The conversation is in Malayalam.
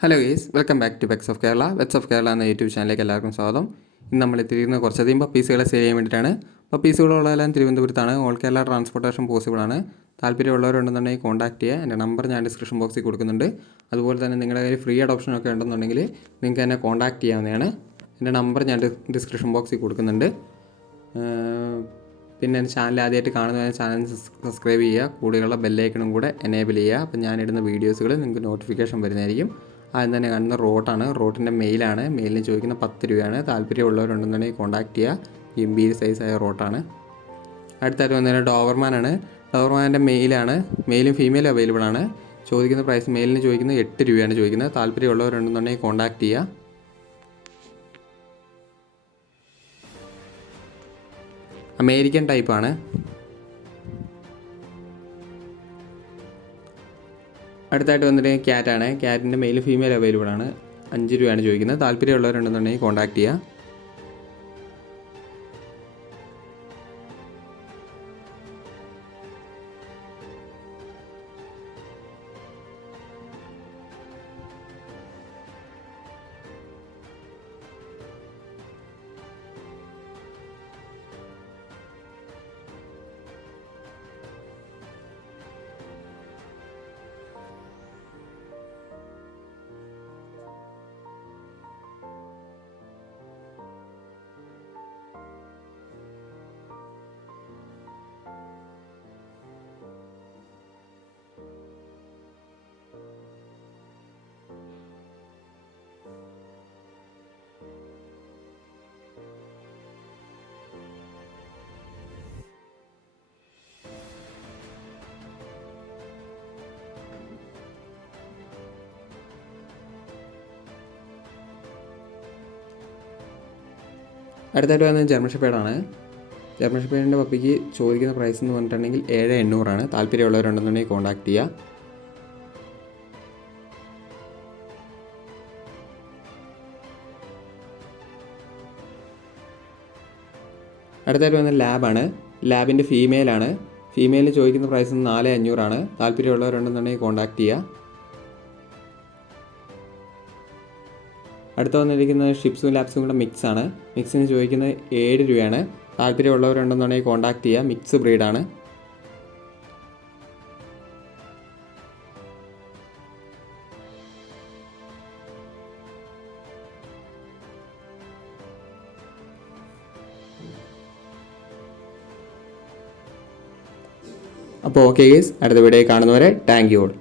Hello guys, welcome back to pets of Kerala. Pets of Kerala എന്ന യൂട്യൂബ് ചാനലിലേക്ക് എല്ലാവർക്കും സ്വാഗതം. ഇന്ന് നമ്മൾ എത്തിയിരിക്കുന്ന കുറച്ചധികം പപ്പീസുകളെ സെയിൽ ചെയ്യാൻ വേണ്ടിയിട്ടാണ്. പപ്പീസുകളുള്ളതെല്ലാം തിരുവനന്തപുരത്താണ്. ഓൾ കേരള ട്രാൻസ്പോർട്ടേഷൻ പോസിബിൾ ആണ്. താല്പര്യമുള്ളവരുണ്ടെന്നുണ്ടെങ്കിൽ കോൺടാക്ട് ചെയ്യുക. എൻ്റെ നമ്പർ ഞാൻ ഡിസ്ക്രിപ്ഷൻ ബോക്സിൽ കൊടുക്കുന്നുണ്ട്. അതുപോലെ തന്നെ നിങ്ങളുടെ കയ്യിൽ ഫ്രീ അഡോപ്ഷനൊക്കെ ഉണ്ടെന്നുണ്ടെങ്കിൽ നിങ്ങൾക്ക് എന്നെ കോൺടാക്ട് ചെയ്യാവുന്നതാണ്. എൻ്റെ നമ്പർ ഞാൻ ഡിസ്ക്രിപ്ഷൻ ബോക്സിൽ കൊടുക്കുന്നുണ്ട്. പിന്നെ എൻ്റെ ചാനൽ ആദ്യമായിട്ട് കാണുന്നതിന് ചാനൽ സബ്സ്ക്രൈബ് ചെയ്യുക. കൂടെയുള്ള ബെല്ലൈക്കണും കൂടെ എനേബിൾ ചെയ്യുക. അപ്പോൾ ഞാനിടുന്ന വീഡിയോസുകൾ നിങ്ങൾക്ക് നോട്ടിഫിക്കേഷൻ വരുന്നതായിരിക്കും. ആദ്യം തന്നെ കാണുന്ന റോട്ടാണ്. റോട്ടിൻ്റെ മെയിലാണ്. മെയിലിന് ചോദിക്കുന്ന 10 രൂപയാണ്. താല്പര്യമുള്ളവരുണ്ടെന്നുണ്ടെങ്കിൽ കോൺടാക്ട് ചെയ്യുക. ഗംഭീര സൈസായ റോട്ടാണ്. അടുത്തായിട്ട് വന്നതിന് ഡോവർമാനാണ്. ഡോവർമാൻ്റെ മെയിലാണ്. മെയിലും ഫീമെയിലും അവൈലബിൾ ആണ്. ചോദിക്കുന്ന പ്രൈസ് മെയിലിന് ചോദിക്കുന്നത് 8 രൂപയാണ് ചോദിക്കുന്നത്. താല്പര്യമുള്ളവരുണ്ടെന്നുണ്ടെങ്കിൽ കോൺടാക്ട് ചെയ്യുക. അമേരിക്കൻ ടൈപ്പാണ്. അടുത്തായിട്ട് വന്നിട്ട് ക്യാറ്റാണ്. ക്യാറ്റിൻ്റെ മെയിൽ ഫീമെയിൽ അവൈലബിൾ ആണ്. 5 രൂപയാണ് ചോദിക്കുന്നത്. താല്പര്യമുള്ളവരുണ്ടെന്നുണ്ടെങ്കിൽ കോൺടാക്ട് ചെയ്യുക. അടുത്തായിട്ട് വരുന്നത് ജർമ്മൻ ഷെപ്പേർഡാണ്. ജർമ്മൻ ഷെപ്പേർഡിൻ്റെ പപ്പിക്ക് ചോദിക്കുന്ന പ്രൈസ് എന്ന് പറഞ്ഞിട്ടുണ്ടെങ്കിൽ 7,800 താല്പര്യമുള്ളവരുണ്ടെന്നുണ്ടെങ്കിൽ കോൺടാക്ട് ചെയ്യുക. അടുത്തായിട്ട് വരുന്നത് ലാബാണ്. ലാബിൻ്റെ ഫീമെയിലാണ്. ഫീമെയിലിന് ചോദിക്കുന്ന പ്രൈസ് 4,500 താല്പര്യമുള്ളവരുണ്ടെന്നുണ്ടെങ്കിൽ കോൺടാക്ട് ചെയ്യുക. അടുത്ത വന്നിരിക്കുന്നത് ഷിപ്സും ലാബ്സും കൂടെ മിക്സാണ്. മിക്സിന് ചോദിക്കുന്നത് 7 രൂപയാണ്. താല്പര്യമുള്ളവരുണ്ടെന്നുണ്ടെങ്കിൽ കോൺടാക്ട് ചെയ്യുക. മിക്സ് ബ്രീഡാണ്. അപ്പോൾ ഓക്കെ ഗൈസ്, അടുത്ത വീഡിയോ കാണുന്നവരെ താങ്ക് യു ഓൾ.